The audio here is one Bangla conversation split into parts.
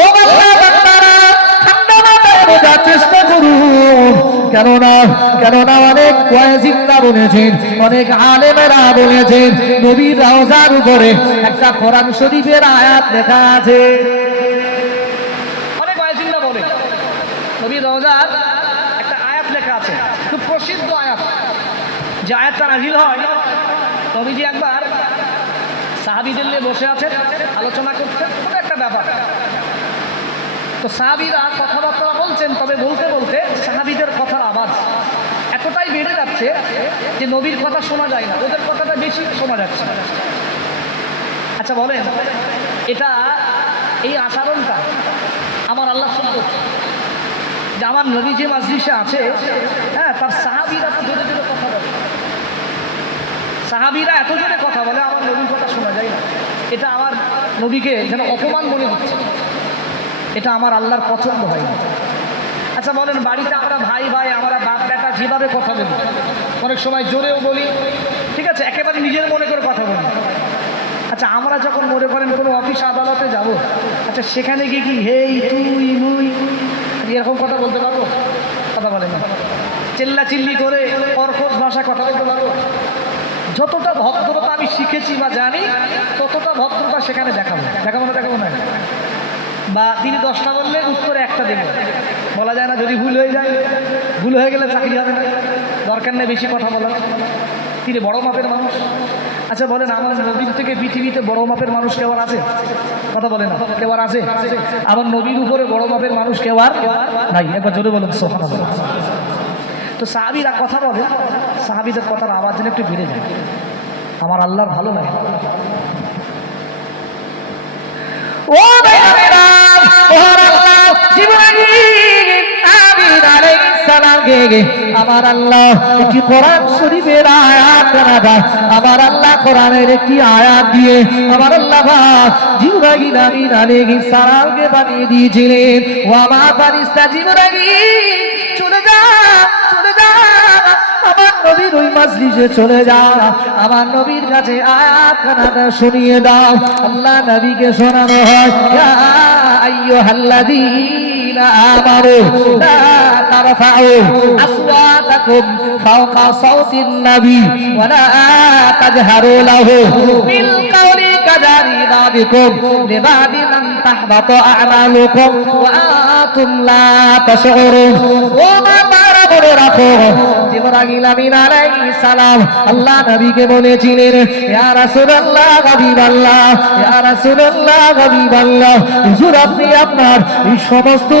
ও আল্লাহ বান্দারা ঠান্ডা মাথায় বোঝার চেষ্টা করুন। কেননা অনেক ওয়াজিবরা বলেছেন, অনেক আলেমেরা বলেছেন, নবীর রওজার উপরে একটা কোরআন শরীফের আয়াত লেখা আছে। অনেক ওয়াজিবরা বলে নবীর রওজার একটা আয়াত লেখা আছে, খুব প্রসিদ্ধ আয়াত। যে আয়াতটা নাযিল হয়, নবীজি একবার সাহাবীদের নিয়ে বসে আছেন, আলোচনা করছেন কোনো একটা ব্যাপার। তো সাহাবীরা কথাবার্তা বলছেন, তবে বলতে বলতে সাহাবীদের কথার আওয়াজ এতটাই বেড়ে যাচ্ছে যে নবীর কথা শোনা যায় না, ওদের কথাটা বেশি শোনা যাচ্ছে। আচ্ছা বলেন, এটা এই আচরণটা আমার আল্লাহ সুন্দর যে আমার নবী যে মাজলিসে আছে, হ্যাঁ, তার সাহাবীরা তো জোরে জোরে কথা বলে, সাহাবীরা এত জোরে কথা বলে, আমার নবীর কথা শোনা যায় না। এটা আমার নবীকে যেন অপমান মনে হচ্ছে, এটা আমার আল্লাহর পছন্দ হয় না। আচ্ছা বলেন, বাড়িতে আমরা ভাই ভাই, আমরা বাপ বেটা যেভাবে কথা বলি, অনেক সময় জোরেও বলি, ঠিক আছে, একেবারে নিজের মনে করে কথা বলি। আচ্ছা আমরা যখন মনে করেন কোনো অফিস আদালতে যাব, আচ্ছা সেখানে গিয়ে কি হেই তুই মুই এরকম কথা বলতে পারবো? কথা বলে না। চিল্লা চিল্লি করে কর্কশ ভাষায় কথা বলতে পারবো? যতটা ভদ্রতা আমি শিখেছি বা জানি, ততটা ভদ্রতা সেখানে দেখাবো না। বা তিনি 10টা বললে উত্তরে একটা দেবে, বলা যায় না। যদি ভুল হয়ে যায়, ভুল হয়ে গেলে চাকরি হবে না, দরকার নেই বেশি কথা বলা। তিনি বড় মাপের মানুষ। আচ্ছা বলেন, আমার নবীর থেকে পৃথিবীতে বড় মাপের মানুষ কেউ আর আছে? কথা বলে না, কেউ আর আছে? আমার নবীর উপরে বড় মাপের মানুষ কেউ আর নাই। একবার জোরে বলেন সুবহানাল্লাহ। তো সাহাবীরা কথা বলে, সাহাবীদের কথার আওয়াজ যেন একটু বেড়ে যায়, আমার আল্লাহর ভালো লাগে। ও ভাইরা, ওর আল্লাহ জিবরাইল আমিন আলাইহিস সালামকে আমার আল্লাহ একটি কোরআন শরীফের আয়াত জানাবা, আমার আল্লাহ কোরআনের একটি আয়াত দিয়ে আমার আল্লাহ জিবরাইল আমিন আলাইহিস সালামকে বানিয়ে দিয়েছিলেন। ও আমার ফেরেশতা জিবরাইল, চলে যা আমার নবীর ওই মাজলিসে চলে যা, আমার নবীর কাছে আয়াতখানা শুনিয়ে দাও। আল্লাহ নবীকে শোনানো হয়, ইয়া আইয়ুহাল্লাযীনা আমানু লা তারফাউ আসওয়াতাকুম ফাওকা সাওতিন নবী ওয়া লা তাজহারু লাহু বিল কাওলি কাজারি বাদিকুম লিবাদিন তাহবাতু আ'মালুকুম ওয়া আনতুম লা তাশউরুন। ও মারা বলে রাখো, জিবরাইল আমিন আলাইহিস সালাম আল্লাহ নবীকে বলেছিলেন, ইয়া রাসূলুল্লাহ হাবিবাল্লাহ, ইয়া রাসূলুল্লাহ হাবিবাল্লাহ, হুজুর আপনি আপনার এই সমস্ত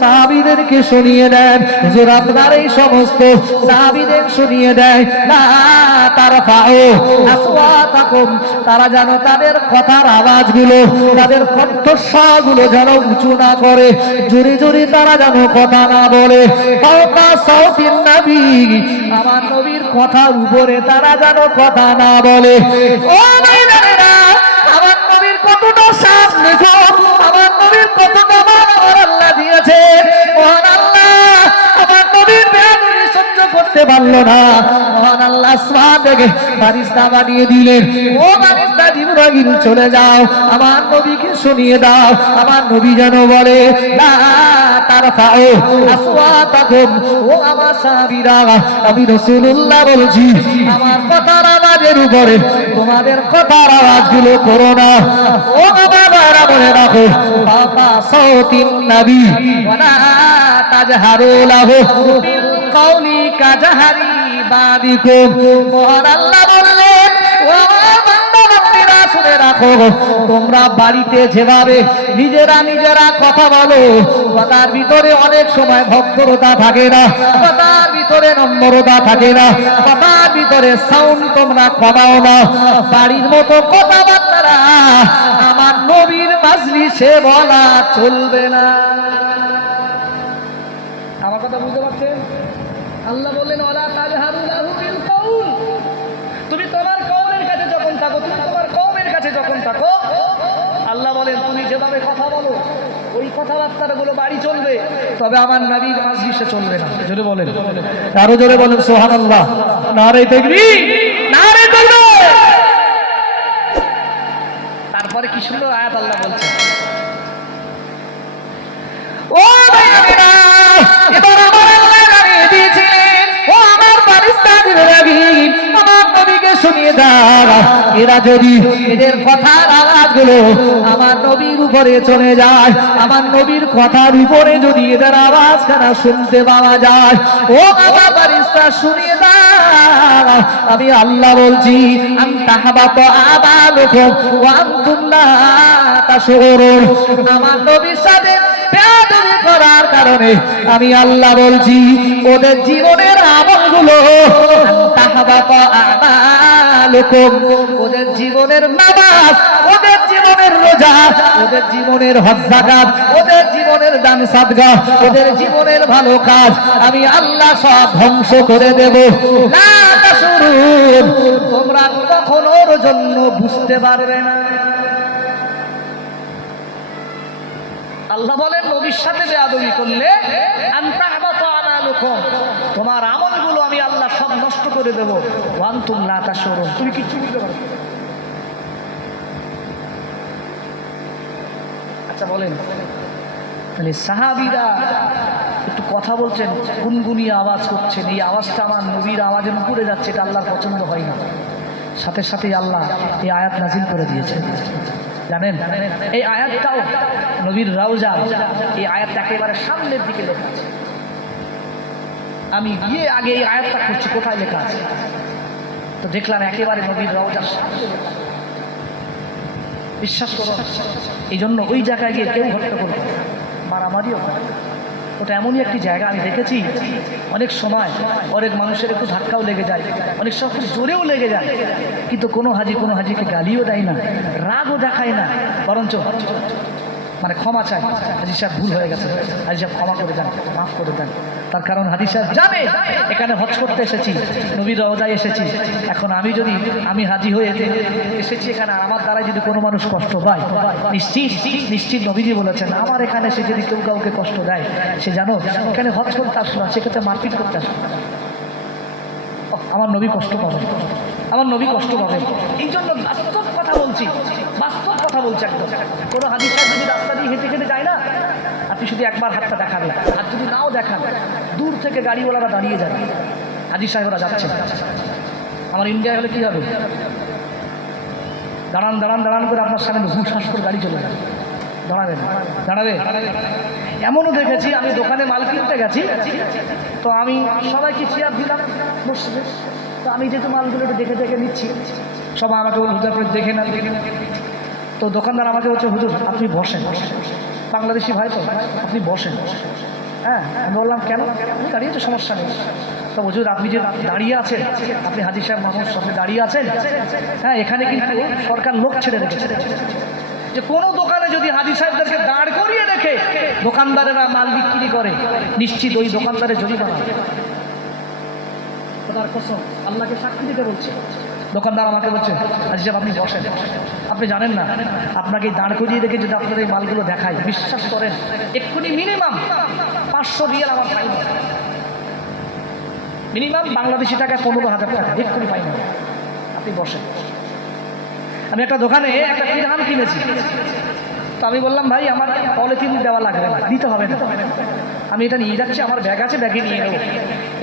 সাহাবীদেরকে শুনিয়ে দেন, হুজুর আপনার এই সমস্ত সাহাবীদের শুনিয়ে দেয়, লা তারফাউ আসওয়াতাকুম, তারা যেন তাদের কথার আওয়াজগুলো, তাদের কণ্ঠস্বরগুলো যেন উঁচু না করে, জোরে জোরে তারা যেন কথা না বলে। ফাওকা সাওতিন নবী, আমার নবীর কথার উপরে তারা যেন কথা না বলে। ও ভাইরা, আমার নবীর কতটা সামনে গো, আমার নবীর কতটা মান আল্লাহ দিয়েছে। মহান আল্লাহ আমার নবীর বেয়াদবি সহ্য করতে পারলো না, মহান আল্লাহ আসমান থেকে ফেরেশতা বানিয়ে দিলেন। ও ফেরেশতা জিবরাইল, চলে যাও, আমার নবীকে শুনিয়ে দাও, আমার নবী যেন বলে, লা তারফাউ আসওয়াতাকুম। ও আমার সাহাবীরা, আমি রাসূলুল্লাহ বলছি, আমার কথার আওয়াজের উপরে তোমাদের কথার আওয়াজগুলো করো না। ও বাবারা বলে রাখো, ফাওকা সাওতিন নবী ওয়া লা তাজহারু লাহু বিল কাওলি কাজাহারি বাদিকুম। মহান আল্লাহ বললেন, ও বান্দা শুনে রাখো, তোমরা বাড়িতে যেভাবে নিজেরা কথা বলো, কথার ভিতরে অনেক সময় ভদ্রতা থাকে না, কথার ভিতরে নম্রতা থাকে না, কথার ভিতরে সাউন্ড তোমরা কমাও না। বাড়ির মতো কথাবার্তা আমার নবীর মাজলিসে বলা চলবে না। আমার কথা বুঝতে পারছেন? আল্লাহ বললেন, ওয়ালা তাজহারু লাহু বিল কাউল, তুমি তোমার কওমের কাছে যখন থাকো, তুমি তোমার কওমের কাছে যখন থাকো, আল্লাহ বলেন তুমি যেভাবে কথা বলো ওই কথাবার্তাগুলো বাড়ি চলবে, তবে আমার নবীর মাজলিসে চলবে না। জোরে বলেন, আরো জোরে বলেন সুবহানাল্লাহ, নারে তাকবীর, নারে তাকবীর। তারপরে কি সুন্দর আয়াত আল্লাহ বলছেন, শুনিয়ে দাও, এরা যদি এদের কথার আওয়াজগুলো আমার নবীর উপরে চলে যায়, আমার নবীর কথার উপরে যদি এদের আওয়াজখানা শুনতে পাওয়া যায়, ও বাবা ফারিস্তা শুনিয়ে দাও, আমি আল্লাহ বলছি আনতাহাবাত আমালুকুম ওয়া আনতুম লা তাশউরুন। আমার নবীর সাথে বেয়াদবি করার কারণে আমি আল্লাহ বলছি ওদের জীবনের আমলগুলো আনতাহাবাত আমালুকুম, ওদের জীবনের নামাজ, ওদের জীবনের রোজা, ওদের জীবনের হজ যাকাত, ওদের জীবনের দান সাদকা, ওদের জীবনের ভালো কাজ আমি আল্লাহ সব ধ্বংস করে দেব। লা তাশউরুন, তোমরা কখনো ওর জন্য বুঝতে পারবে না। আল্লাহ বলেন নবীর সাথে বেয়াদবি করলে আনতাহবাতা আমালুকুম, তোমার আমলগুলো আমি আল্লাহ সব নষ্ট করে দেব। ওয়া আনতুম লা তাশউরুন, তুমি কিছু বুঝতে পারবে না। আচ্ছা বলেন, মানে সাহাবীরা একটু কথা বলছেন, গুনগুনিয়ে আওয়াজ করছেন, এই আওয়াজটা আমার নবীর আওয়াজের উপরে যাচ্ছে, এটা আল্লাহর পছন্দ হয় না। সাথে সাথেই আল্লাহ এই আয়াত নাজিল করে দিয়েছেন। জানেন এই আয়াতটাও নবীর রওজা, এই আয়াতটা একেবারে সামনের দিকে লেখা আছে। আমি গিয়ে আগে এই আয়াতটা খুঁজছি কোথায় লেখা আছে, তো দেখলাম একেবারে নবীর রওজার সামনে। বিশ্বাস করো, এই জন্য ওই জায়গায় গিয়ে কেউ হত্যা করবে, মারামারিও হয়। ওটা এমনই একটি জায়গা, আমি দেখেছি অনেক সময় অনেক মানুষের একটু ধাক্কাও লেগে যায়, অনেক সময় খুব জোরেও লেগে যায়, কিন্তু কোনো হাজিকে গালিও দেয় না, রাগও দেখায় না, বরঞ্চ মানে ক্ষমা চায়, হাজি সাহেব ভুল হয়ে গেছে, হাজি সাহেব ক্ষমা করে দেন, মাফ করে দেন। তার কারণ হাজি সাহেব জানে এখানে হজ করতে এসেছি, নবীর রওজায় এসেছি। এখন আমি হাজি হয়ে এসেছি এখানে, আমার দ্বারা যদি কোনো মানুষ কষ্ট পায়, নিশ্চিত নবীজি বলেছেন আমার এখানে সে যদি কেউ কাউকে কষ্ট দেয়, সে জানো এখানে হজ করতে আসলো, সেক্ষেত্রে মারপিট করতে আসলো, আমার নবী কষ্ট পাবেন, আমার নবী কষ্ট পাবেন। এই জন্য বাস্তব কথা বলছি, বাস্তব কথা বলছি একদম। কোনো হাজি সাহেব যদি রাস্তা দিয়ে হেঁটে হেঁটে যায় না, আপনি শুধু একবার হাতটা দেখাবেন, আর যদি নাও দেখান, দূর থেকে গাড়িওয়ালারা দাঁড়িয়ে যাবে, হাজি সাহেবরা যাচ্ছে। আমার ইন্ডিয়া হলে কি হবে, দাঁড়ান দাঁড়ান দাঁড়ান করে আপনার সামনে হুঁশাস করে গাড়ি চলে যাবে, দাঁড়াবে। এমনও দেখেছি, আমি দোকানে মাল কিনতে গেছি, তো আমি সবাইকে চেয়ার দিলাম বসে, তো আমি যেহেতু মালগুলো একটু দেখে দেখে নিচ্ছি, সবাই আমাকে বলল হুজুর আপনি দেখে নেন। তো দোকানদার আমাকে বলছে হুজুর আপনি বসেন, বাংলাদেশি ভাই তো, আপনি বসেন। হ্যাঁ, আমি বললাম কেন, দাঁড়িয়ে তো সমস্যা নেই। তো হুজুর আপনি যে দাঁড়িয়ে আছেন, আপনি হাজি সাহেব মানুষ, আপনি দাঁড়িয়ে আছেন, হ্যাঁ এখানে কিন্তু সরকার লোক ছেড়ে রেখেছে যে কোনো দোকানে যদি হাজি সাহেবদেরকে দাঁড় করিয়ে রেখে দোকানদারেরা মাল বিক্রি করে, নিশ্চিত ওই দোকানদারের জরিমানা হবে। তার কসম, আল্লাহকে সাক্ষী দিতে বলছে। দোকানদার আমাকে বলছে হাজি সাহেব আপনি বসেন, আপনি জানেন না আপনাকে দাঁড় করিয়ে রেখে যদি আপনার এই মালগুলো দেখায়, বিশ্বাস করেন এক্ষুনি মিনিমাম 500 রিয়াল আমার ফাইন, মিনিমাম বাংলাদেশি টাকায় 15,000 টাকা এক্ষুনি ফাইন। আপনি বসেন। আমি একটা দোকানে একটা পিধান কিনেছি, তো আমি বললাম ভাই আমার পলিথিন দেওয়া লাগবে না, দিতে হবে না, আমি এটা নিয়ে যাচ্ছি, আমার ব্যাগ আছে, ব্যাগে নিয়ে নেবো।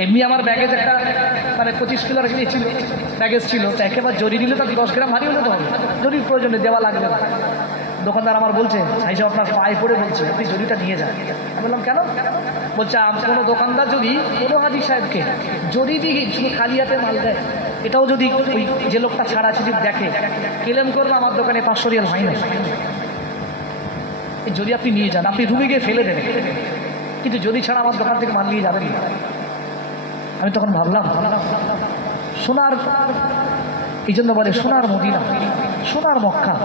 এমনি আমার ব্যাগেজ একটা মানে 25 কিলোর ছিল, ব্যাগেজ ছিল, তো একেবারে জরি নিলে তো 10 গ্রাম ভারী হলে তো হবে, জরির প্রয়োজনে দেওয়া লাগবে না। দোকানদার আমার বলছে ভাই সাহেব আপনার পায়ে পড়ে বলছে আপনি জরিটা নিয়ে যান। আমি বললাম কেন? বলছে কোনো দোকানদার যদি কোনো হাজি সাহেবকে জরি দিয়ে শুধু খালি হাতে মাল দেয়, এটাও যদি ওই যে লোকটা ছাড়া যদি দেখে, ক্লেম করবে আমার দোকানে 500 রিয়াল হয় না, এই জরি আপনি নিয়ে যান, আপনি রুমে গিয়ে ফেলে দেবেন, কিন্তু যদি ছাড়া আমার দোকান থেকে মাল নিয়ে যাবেন না। আমি তখন ভাবলাম সোনার, এই জন্য বলে সোনার মদিনা, সোনার মক্কা,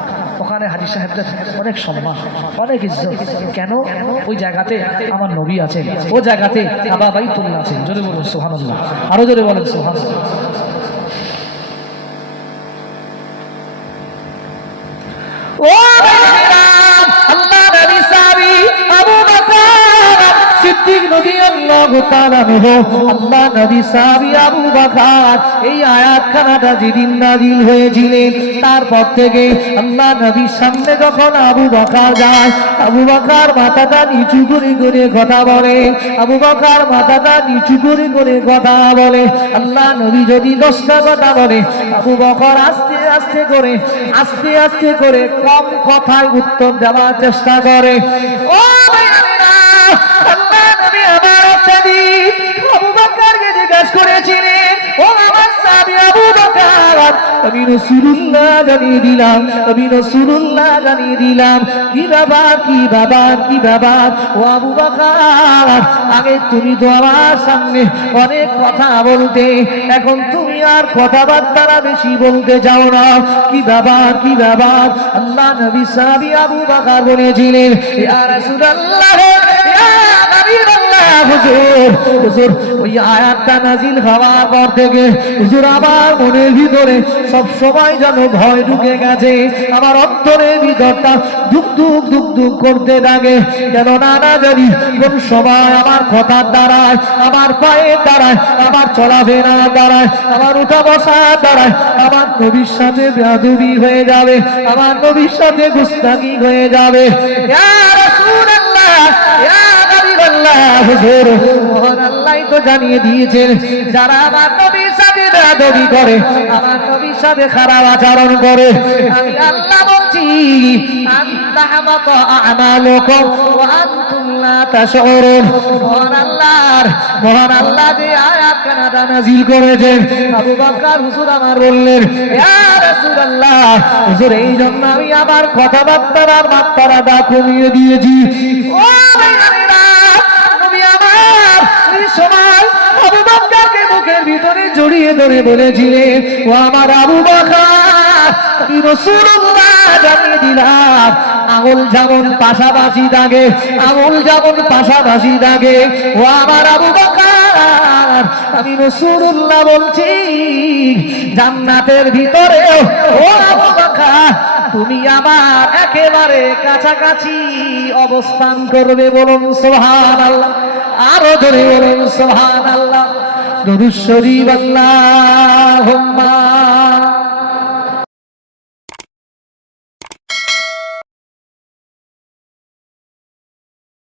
ওখানে হাজি সাহেবদের অনেক সম্মান, অনেক ইজ্জত। কেন? ওই জায়গাতে আমার নবী আছে, ও জায়গাতে কাবা বাইতুল্লাহ আছে। জোরে বলুন সুবহানাল্লাহ, আরো জোরে বলেন সুবহানাল্লাহ। ও আল্লাহ নবী সাহাবী আবু বকর সিদ্দিক রাদিয়াল্লাহু তাআলা আনহু আল্লাহ নবী সাহাবী আবু বকর এই আয়াতখানাটা যেদিন নাযিল হয়েছিলেন তারপর থেকে আল্লাহ নবীর সামনে যখন আবু বকর যায় আবু বকর মাথাটা নিচু করে করে কথা বলে আবু বকর মাথাটা নিচু করে করে কথা বলে আল্লাহ নবী যদি 10টা কথা বলে আবু বকর আস্তে আস্তে করে কম কথায় উত্তর দেওয়ার চেষ্টা করে ও ভাইরা আল্লাহ নবী আমার সাথী আবু বকরকে জিজ্ঞাসা করেছিলেন ও আমার সাহাবী আবু বকর আমি রাসূলুল্লাহ জানিয়ে দিলাম কি ব্যাপার ও আবু বকর আগে তুমি তো আমার সামনে অনেক কথা বলতে এখন তুমি আর কথাবার্তা বেশি বলতে যাও না কি ব্যাপার আল্লাহ নবী সাহাবী আবু বকর বলেছিলেন ইয়া রাসূলুল্লাহ ইয়া হাবিবাল্লাহ হুজুর ওই আয়াতটা নাযিল হওয়ার পর থেকে হুজুর আমার মনের ভিতরে সব সময় যেন ভয় ঢুকে গেছে আমার অন্তরের ভিতরটা দুক দুক করতে থাকে কেন না জানি কোন সময় আমার কথার দ্বারায় আমার পায়ের দ্বারায় আমার চলাফেরার দ্বারায় আমার উঠা বসার দ্বারায় আমার নবীর সাথে বেয়াদবি হয়ে যাবে আমার নবীর সাথে গুস্তাখি হয়ে যাবে ইয়া রাসূলুল্লাহ ইয়া হাবিবাল্লাহ হুজুর মহান আল্লাহ তো জানিয়ে দিয়েছেন যারা আমার নবীর সাথে বেয়াদবি করে আমার নবীর সাথে খারাপ আচরণ করে আমি আল্লাহ বলছি আনতাহামাত আমালুকুম ওয়া আনতুম লা তাশউরুন মহান আল্লাহ যে আয়াতখানা নাযিল করেছেন আবু বকর হুজুর আমার বললেন ইয়া রাসূলুল্লাহ হুজুর এই জন্য আমি আমার কথাবার্তার মাত্রাটা কমিয়ে দিয়েছি ও ভাইরা নবী আমার এই সময় আবু বকরকে বুকের ভিতরে জড়িয়ে ধরে বলেছিলেন ও আমার আবু বকর আমি রাসূলুল্লাহ জানিয়ে দিলাম আঙুল যেমন পাশাপাশি থাকে ও আমার আবু বকর আমি রাসূলুল্লাহ বলছি জান্নাতের ভিতরে ও আবু বকর তুমি আমার একেবারে কাছাকাছি অবস্থান করবে বলুন সুবহানাল্লাহ আরো জোরে বলুন সুবহানাল্লাহ দরুদ শরীফ আল্লাহুম্মা